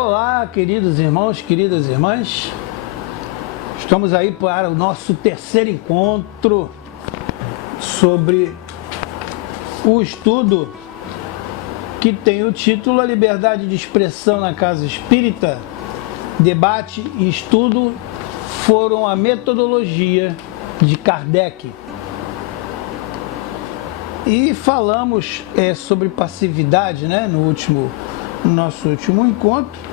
Olá, queridos irmãos, queridas irmãs. Estamos aí para o nosso terceiro encontro sobre o estudo que tem o título A Liberdade de Expressão na Casa Espírita. Debate e estudo foram a metodologia de Kardec. E falamos sobre passividade, né, no nosso último encontro.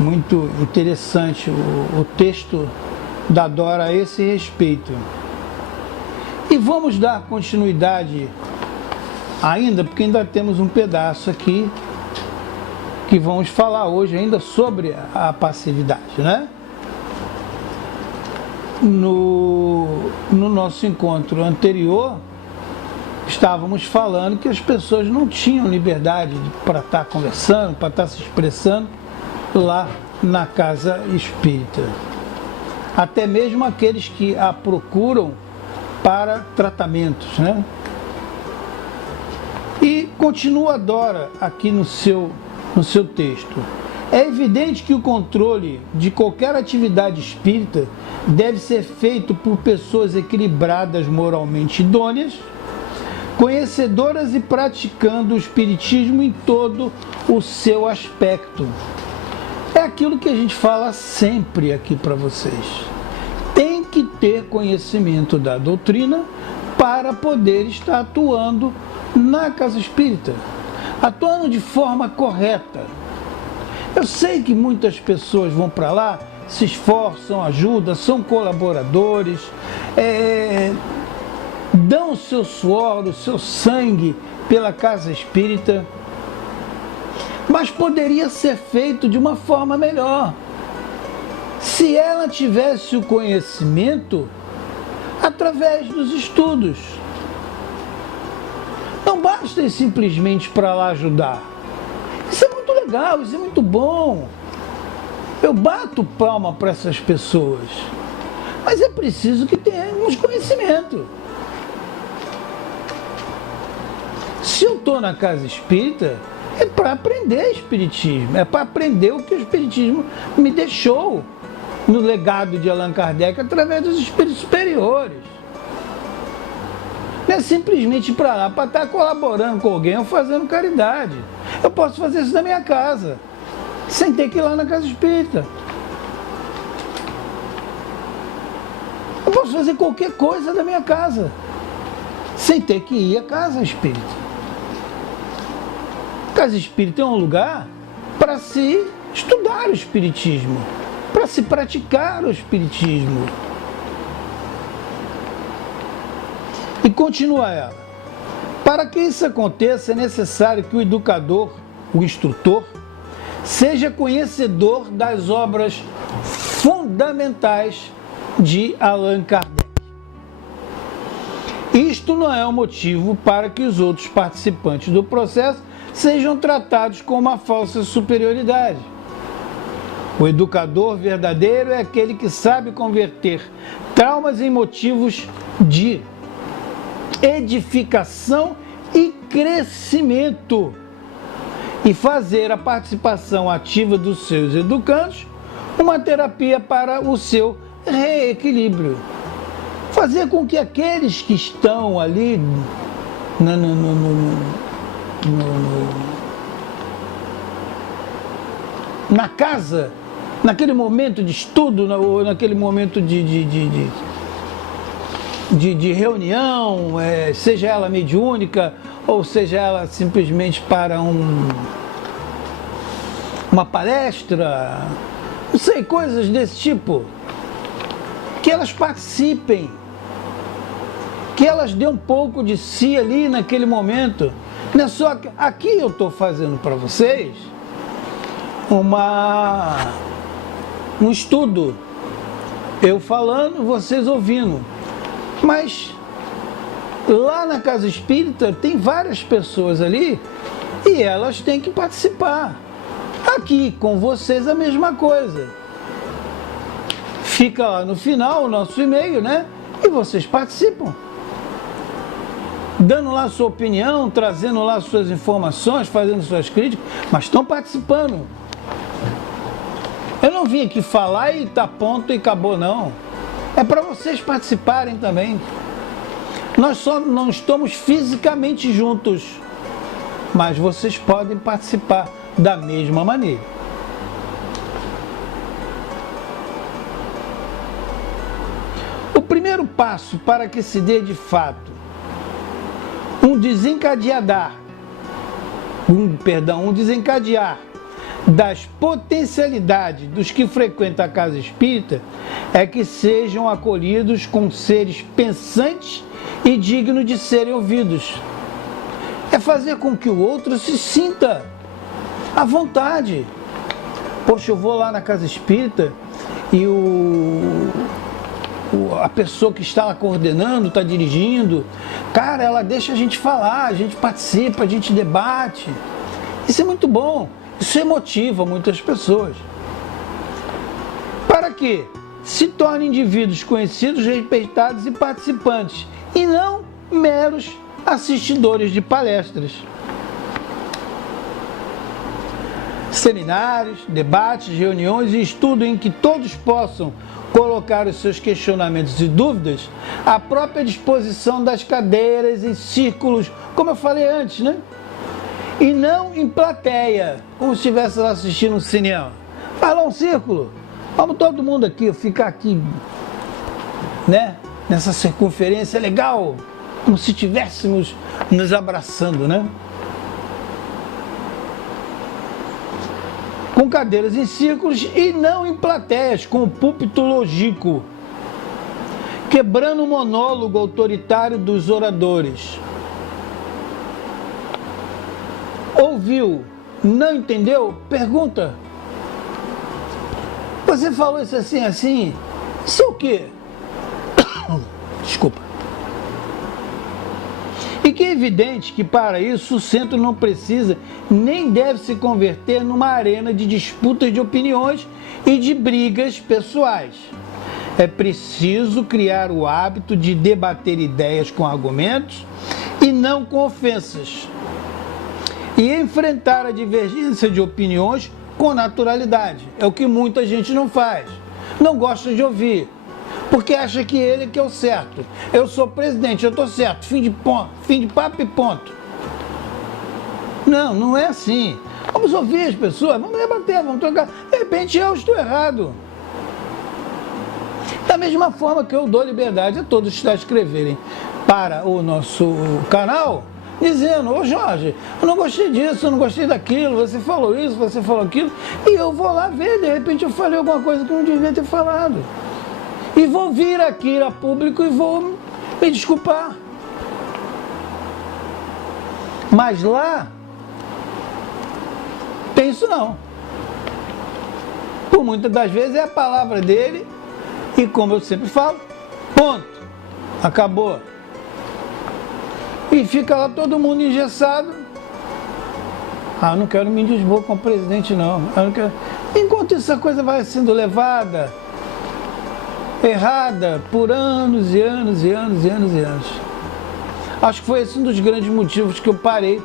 Muito interessante o texto da Dora a esse respeito. E vamos dar continuidade ainda, porque ainda temos um pedaço aqui que vamos falar hoje ainda sobre a passividade, né? No nosso encontro anterior, estávamos falando que as pessoas não tinham liberdade para estar conversando, para estar se expressando lá na casa espírita. Até mesmo aqueles que a procuram para tratamentos, né? E continua a Dora aqui no seu texto. É evidente que o controle de qualquer atividade espírita deve ser feito por pessoas equilibradas, moralmente idôneas, conhecedoras e praticando o espiritismo em todo o seu aspecto. É aquilo que a gente fala sempre aqui para vocês. Tem que ter conhecimento da doutrina para poder estar atuando na casa espírita, atuando de forma correta. Eu sei que muitas pessoas vão para lá, se esforçam, ajudam, são colaboradores, dão o seu suor, o seu sangue pela casa espírita, mas poderia ser feito de uma forma melhor. Se ela tivesse o conhecimento através dos estudos. Não basta ir simplesmente para lá ajudar. Isso é muito legal, isso é muito bom. Eu bato palma para essas pessoas. Mas é preciso que tenhamos conhecimento. Se eu estou na casa espírita, é para aprender espiritismo, é para aprender o que o espiritismo me deixou no legado de Allan Kardec através dos espíritos superiores. Não é simplesmente ir para lá para estar colaborando com alguém ou fazendo caridade. Eu posso fazer isso na minha casa, sem ter que ir lá na casa espírita. Eu posso fazer qualquer coisa da minha casa, sem ter que ir à casa espírita. A casa espírita é um lugar para se estudar o espiritismo, para se praticar o espiritismo. E continua ela. Para que isso aconteça, é necessário que o educador, o instrutor, seja conhecedor das obras fundamentais de Allan Kardec. Isto não é um motivo para que os outros participantes do processo sejam tratados com uma falsa superioridade. O educador verdadeiro é aquele que sabe converter traumas em motivos de edificação e crescimento e fazer a participação ativa dos seus educandos uma terapia para o seu reequilíbrio. Fazer com que aqueles que estão ali na casa, naquele momento de estudo, ou naquele momento de reunião, seja ela mediúnica, ou seja ela simplesmente para uma palestra, não sei, coisas desse tipo, que elas participem, que elas dêem um pouco de si ali naquele momento. Não é só aqui eu estou fazendo para vocês um estudo, eu falando, vocês ouvindo, mas lá na casa espírita tem várias pessoas ali e elas têm que participar. Aqui com vocês a mesma coisa. Fica lá no final o nosso e-mail, né? E vocês participam. dando lá sua opinião, trazendo lá suas informações, fazendo suas críticas, mas estão participando. Eu não vim aqui falar e tá ponto e acabou, não. É para vocês participarem também. Nós só não estamos fisicamente juntos, mas vocês podem participar da mesma maneira. O primeiro passo para que se dê de fato um desencadear das potencialidades dos que frequentam a casa espírita é que sejam acolhidos com seres pensantes e dignos de serem ouvidos. É fazer com que o outro se sinta à vontade. Poxa, eu vou lá na casa espírita e a pessoa que está lá coordenando, está dirigindo, cara, ela deixa a gente falar, a gente participa, a gente debate. Isso é muito bom, isso motiva muitas pessoas. Para que se tornem indivíduos conhecidos, respeitados e participantes, e não meros assistidores de palestras. Seminários, debates, reuniões e estudo em que todos possam colocar os seus questionamentos e dúvidas à própria disposição das cadeiras em círculos, como eu falei antes, né? E não em plateia, como se estivesse lá assistindo um cinema. Faz lá um círculo, vamos todo mundo aqui, ficar aqui, né? Nessa circunferência legal, como se estivéssemos nos abraçando, né? Com cadeiras em círculos e não em plateias, com o púlpito longínquo, quebrando o monólogo autoritário dos oradores. Ouviu? Não entendeu? Pergunta. Você falou isso assim, assim? Isso é o quê? Desculpa. E que é evidente que para isso o centro não precisa nem deve se converter numa arena de disputas de opiniões e de brigas pessoais. É preciso criar o hábito de debater ideias com argumentos e não com ofensas. E enfrentar a divergência de opiniões com naturalidade. É o que muita gente não faz. Não gosta de ouvir. Porque acha que ele que é o certo. Eu sou presidente, eu estou certo. Fim de papo e ponto. Não, não é assim. Vamos ouvir as pessoas, vamos debater, vamos trocar. De repente eu estou errado. Da mesma forma que eu dou liberdade a todos que escreverem para o nosso canal, dizendo, ô Jorge, eu não gostei disso, eu não gostei daquilo, você falou isso, você falou aquilo, e eu vou lá ver, de repente eu falei alguma coisa que eu não devia ter falado. E vou vir aqui a público e vou me desculpar. Mas lá, tem isso não. Por muitas das vezes é a palavra dele, e como eu sempre falo, ponto, acabou. E fica lá todo mundo engessado. Ah, eu não quero me indispor com o presidente não. Eu não quero... Enquanto essa coisa vai sendo levada errada por anos e anos e anos e anos e anos. Acho que foi esse um dos grandes motivos que eu parei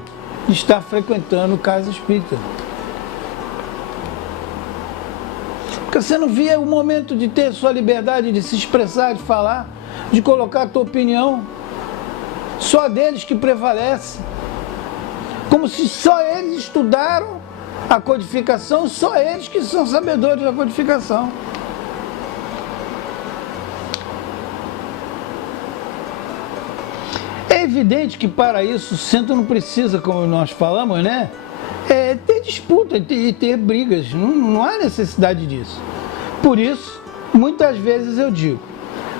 de estar frequentando casa espírita. Porque você não via o momento de ter sua liberdade de se expressar, de falar, de colocar a tua opinião. Só deles que prevalece. Como se só eles estudaram a codificação, só eles que são sabedores da codificação. É evidente que para isso o centro não precisa, como nós falamos, né? Ter disputa e ter brigas. Não há necessidade disso. Por isso, muitas vezes eu digo,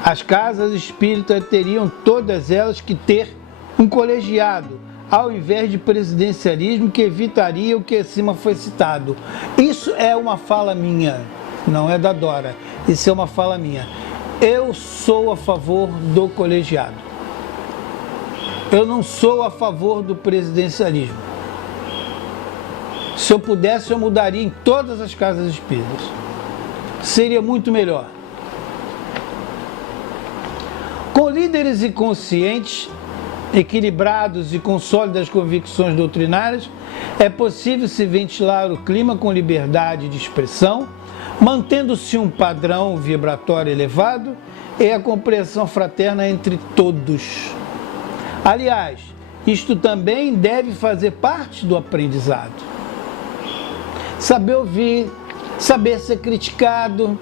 as casas espíritas teriam todas elas que ter um colegiado, ao invés de presidencialismo que evitaria o que acima foi citado. Isso é uma fala minha, não é da Dora. Isso é uma fala minha. Eu sou a favor do colegiado. Eu não sou a favor do presidencialismo. Se eu pudesse, eu mudaria em todas as casas espíritas. Seria muito melhor. Com líderes e conscientes equilibrados e com sólidas convicções doutrinárias, é possível se ventilar o clima com liberdade de expressão, mantendo-se um padrão vibratório elevado e a compreensão fraterna entre todos. Aliás, isto também deve fazer parte do aprendizado. Saber ouvir, saber ser criticado,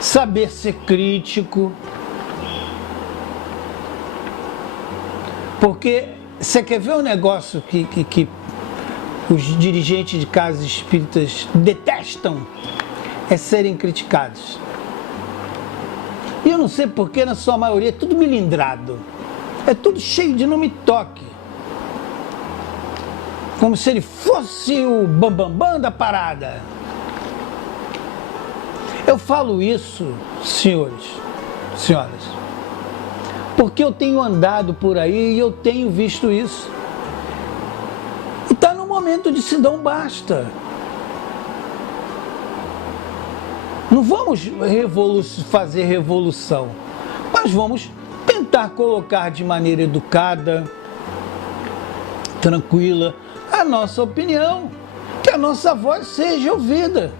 saber ser crítico. Porque você quer ver um negócio que os dirigentes de casas espíritas detestam? É serem criticados. E eu não sei porque, na sua maioria, é tudo milindrado. É tudo cheio de não me toque. Como se ele fosse o bambambam da parada. Eu falo isso, senhores, senhoras, porque eu tenho andado por aí e eu tenho visto isso. E está no momento de se dar um basta. Não vamos fazer revolução, mas vamos tentar colocar de maneira educada, tranquila, a nossa opinião, que a nossa voz seja ouvida.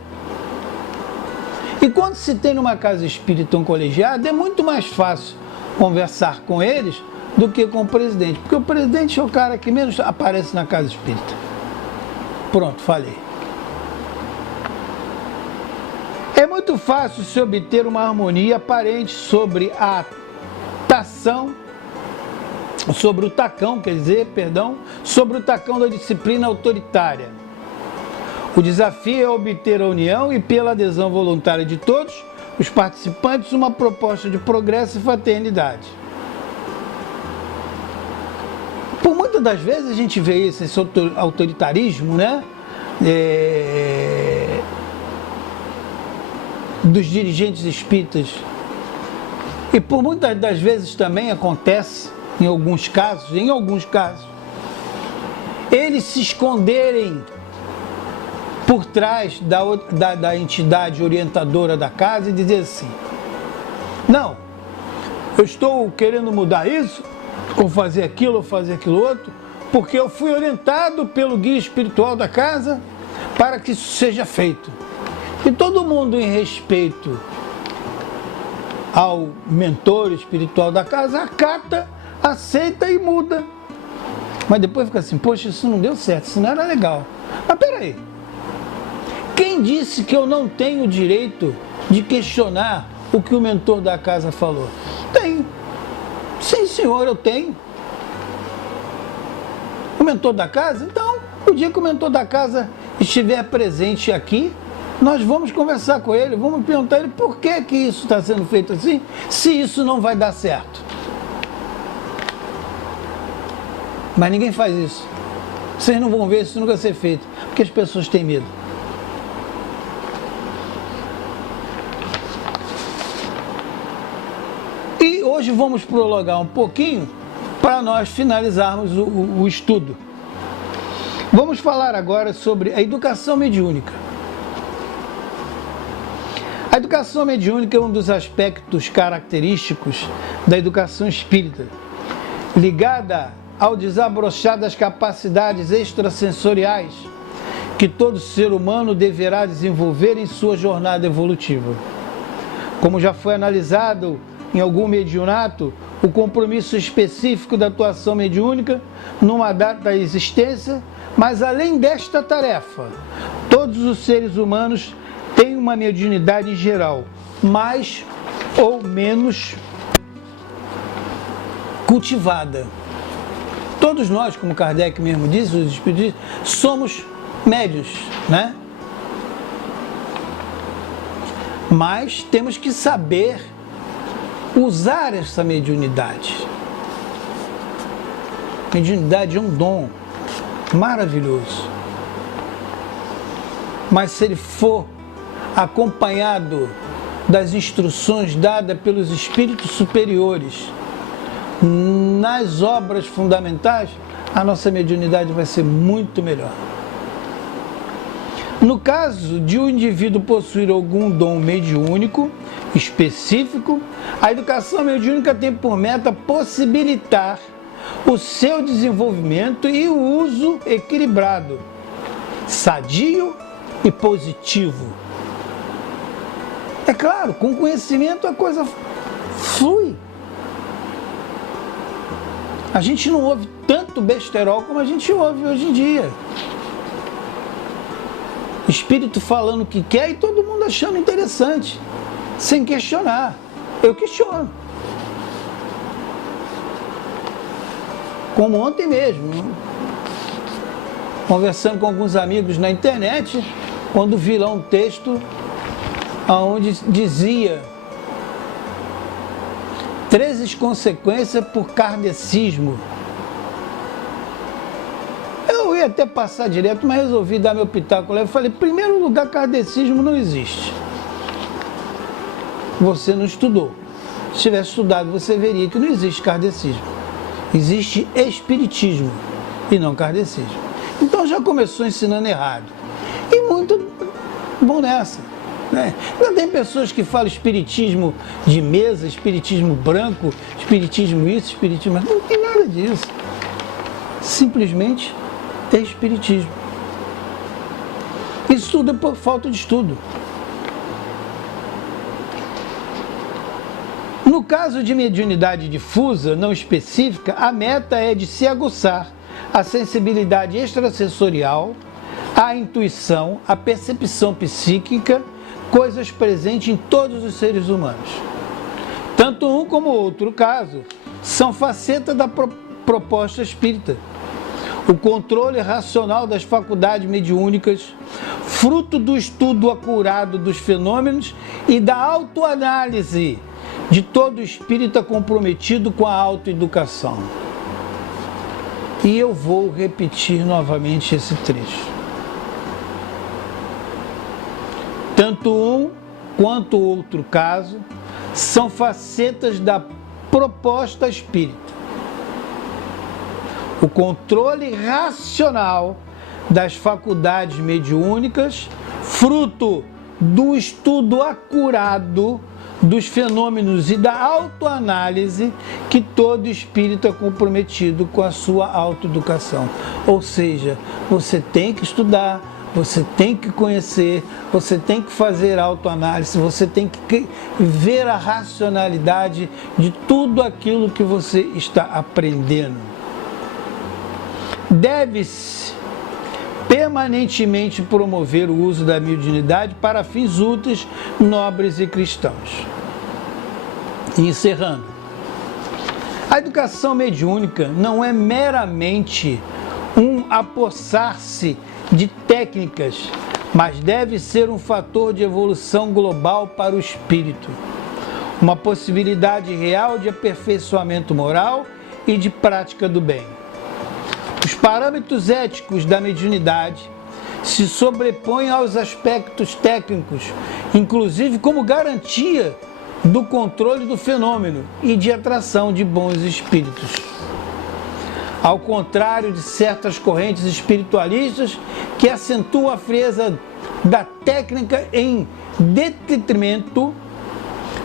E quando se tem numa casa espírita um colegiado, é muito mais fácil conversar com eles do que com o presidente, porque o presidente é o cara que menos aparece na casa espírita. Pronto, falei. É muito fácil se obter uma harmonia aparente sobre a tação, sobre o tacão da disciplina autoritária. O desafio é obter a união e, pela adesão voluntária de todos os participantes, uma proposta de progresso e fraternidade. Por muitas das vezes a gente vê esse autoritarismo, né? Dos dirigentes espíritas. E por muitas das vezes também acontece, em alguns casos, eles se esconderem por trás da entidade orientadora da casa e dizer assim: não, eu estou querendo mudar isso, ou fazer aquilo outro, porque eu fui orientado pelo guia espiritual da casa para que isso seja feito. E todo mundo, em respeito ao mentor espiritual da casa, acata, aceita e muda. Mas depois fica assim: poxa, isso não deu certo, isso não era legal. Mas peraí, quem disse que eu não tenho o direito de questionar o que o mentor da casa falou? Tenho. Sim, senhor, eu tenho. O mentor da casa? Então, o dia que o mentor da casa estiver presente aqui, nós vamos conversar com ele, vamos perguntar a ele por que isso está sendo feito assim, se isso não vai dar certo. Mas ninguém faz isso. Vocês não vão ver isso nunca ser feito, porque as pessoas têm medo. E hoje vamos prolongar um pouquinho para nós finalizarmos o estudo. Vamos falar agora sobre a educação mediúnica. A educação mediúnica é um dos aspectos característicos da educação espírita, ligada ao desabrochar das capacidades extrasensoriais que todo ser humano deverá desenvolver em sua jornada evolutiva. Como já foi analisado em algum mediunato, o compromisso específico da atuação mediúnica numa data da existência, mas além desta tarefa, todos os seres humanos têm uma mediunidade em geral, mais ou menos cultivada. Todos nós, como Kardec mesmo diz, os espíritos, somos médios, né? Mas temos que saber usar essa mediunidade. Mediunidade é um dom maravilhoso. Mas se ele for acompanhado das instruções dadas pelos espíritos superiores nas obras fundamentais, a nossa mediunidade vai ser muito melhor. No caso de um indivíduo possuir algum dom mediúnico específico, a educação mediúnica tem por meta possibilitar o seu desenvolvimento e o uso equilibrado, sadio e positivo. É claro, com conhecimento a coisa flui. A gente não ouve tanto besterol como a gente ouve hoje em dia. Espírito falando o que quer e todo mundo achando interessante, sem questionar. Eu questiono. Como ontem mesmo, conversando com alguns amigos na internet, quando vi lá um texto onde dizia 13 consequências por kardecismo. Eu ia até passar direto, mas resolvi dar meu pitaco lá. Eu falei, em primeiro lugar, kardecismo não existe. Você não estudou. Se tivesse estudado, você veria que não existe kardecismo. Existe espiritismo e não kardecismo. Então já começou ensinando errado. E muito bom nessa. Né? Ainda tem pessoas que falam espiritismo de mesa, espiritismo branco, espiritismo isso, espiritismo... Não tem nada disso. Simplesmente é espiritismo. Isso tudo é por falta de estudo. No caso de mediunidade difusa, não específica, a meta é de se aguçar a sensibilidade extrasensorial, a intuição, a percepção psíquica, coisas presentes em todos os seres humanos. Tanto um como o outro caso são facetas da proposta espírita. O controle racional das faculdades mediúnicas, fruto do estudo acurado dos fenômenos e da autoanálise de todo espírita comprometido com a autoeducação. E eu vou repetir novamente esse trecho. Tanto um quanto o outro caso são facetas da proposta espírita. O controle racional das faculdades mediúnicas, fruto do estudo acurado dos fenômenos e da autoanálise que todo espírito é comprometido com a sua autoeducação. Ou seja, você tem que estudar, você tem que conhecer, você tem que fazer autoanálise, você tem que ver a racionalidade de tudo aquilo que você está aprendendo. Deve-se permanentemente promover o uso da mediunidade para fins úteis, nobres e cristãos. E encerrando, a educação mediúnica não é meramente um apossar-se de técnicas, mas deve ser um fator de evolução global para o espírito, uma possibilidade real de aperfeiçoamento moral e de prática do bem. Os parâmetros éticos da mediunidade se sobrepõem aos aspectos técnicos, inclusive como garantia do controle do fenômeno e de atração de bons espíritos. Ao contrário de certas correntes espiritualistas que acentuam a frieza da técnica em detrimento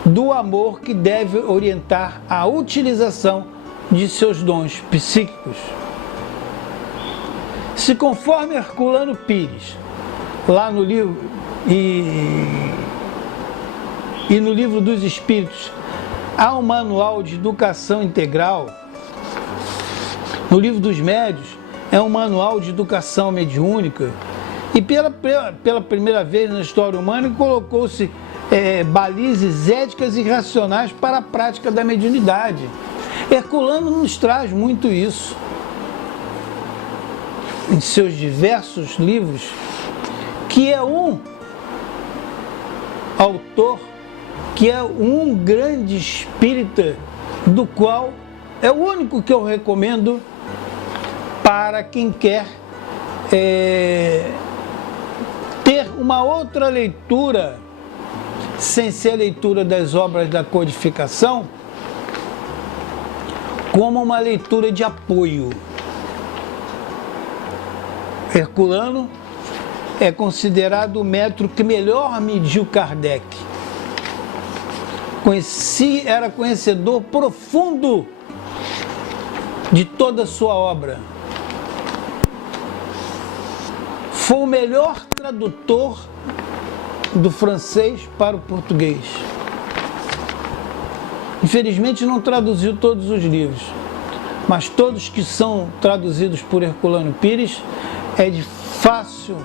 do amor que deve orientar a utilização de seus dons psíquicos. Se conforme Herculano Pires, lá no livro e no livro dos Espíritos, há um manual de educação integral. No livro dos Médios, é um manual de educação mediúnica. E pela primeira vez na história humana, colocou-se balizas éticas e racionais para a prática da mediunidade. Herculano nos traz muito isso em seus diversos livros, que é um autor, que é um grande espírita, do qual é o único que eu recomendo para quem quer ter uma outra leitura, sem ser a leitura das obras da codificação, como uma leitura de apoio. Herculano é considerado o método que melhor mediu Kardec. Era conhecedor profundo de toda a sua obra. Foi o melhor tradutor do francês para o português. Infelizmente não traduziu todos os livros, mas todos que são traduzidos por Herculano Pires é de fácil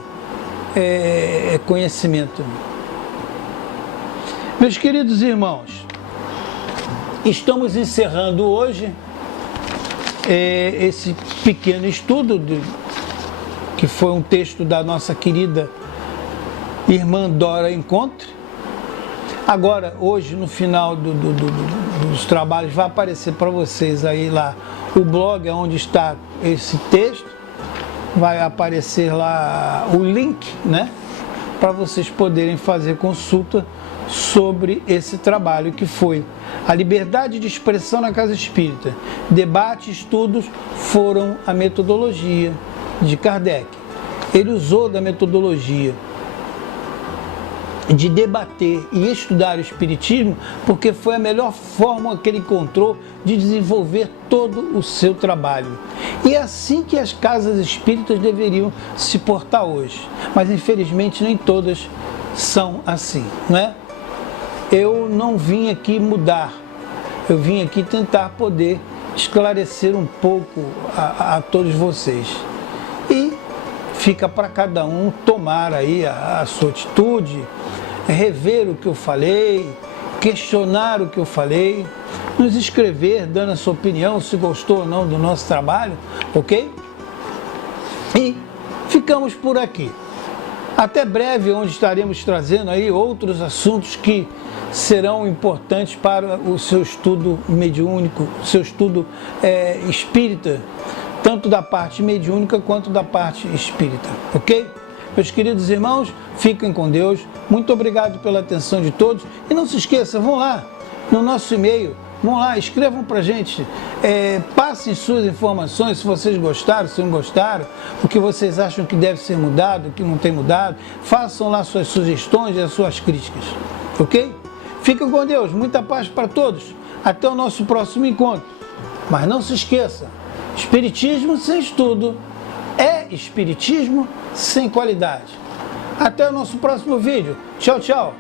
conhecimento. Meus queridos irmãos, estamos encerrando hoje esse pequeno estudo, que foi um texto da nossa querida irmã Dora Encontre. Agora, hoje, no final dos trabalhos, vai aparecer para vocês aí lá o blog onde está esse texto. Vai aparecer lá o link, né? Para vocês poderem fazer consulta sobre esse trabalho que foi a liberdade de expressão na Casa Espírita. Debate e estudos foram a metodologia de Kardec. Ele usou da metodologia de debater e estudar o Espiritismo porque foi a melhor forma que ele encontrou de desenvolver todo o seu trabalho. E é assim que as casas espíritas deveriam se portar hoje. Mas infelizmente nem todas são assim, não é? Eu não vim aqui mudar, eu vim aqui tentar poder esclarecer um pouco a todos vocês. E fica para cada um tomar aí a sua atitude, rever o que eu falei, questionar o que eu falei, nos escrever dando a sua opinião, se gostou ou não do nosso trabalho, ok? E ficamos por aqui. Até breve, onde estaremos trazendo aí outros assuntos que serão importantes para o seu estudo mediúnico, seu estudo espírita, tanto da parte mediúnica quanto da parte espírita, ok? Meus queridos irmãos, fiquem com Deus, muito obrigado pela atenção de todos, e não se esqueça, vão lá no nosso e-mail, vão lá, escrevam para a gente, passem suas informações, se vocês gostaram, se não gostaram, o que vocês acham que deve ser mudado, o que não tem mudado, façam lá suas sugestões e as suas críticas, ok? Fiquem com Deus, muita paz para todos, até o nosso próximo encontro, mas não se esqueça, Espiritismo sem estudo é espiritismo sem qualidade. Até o nosso próximo vídeo. Tchau, tchau.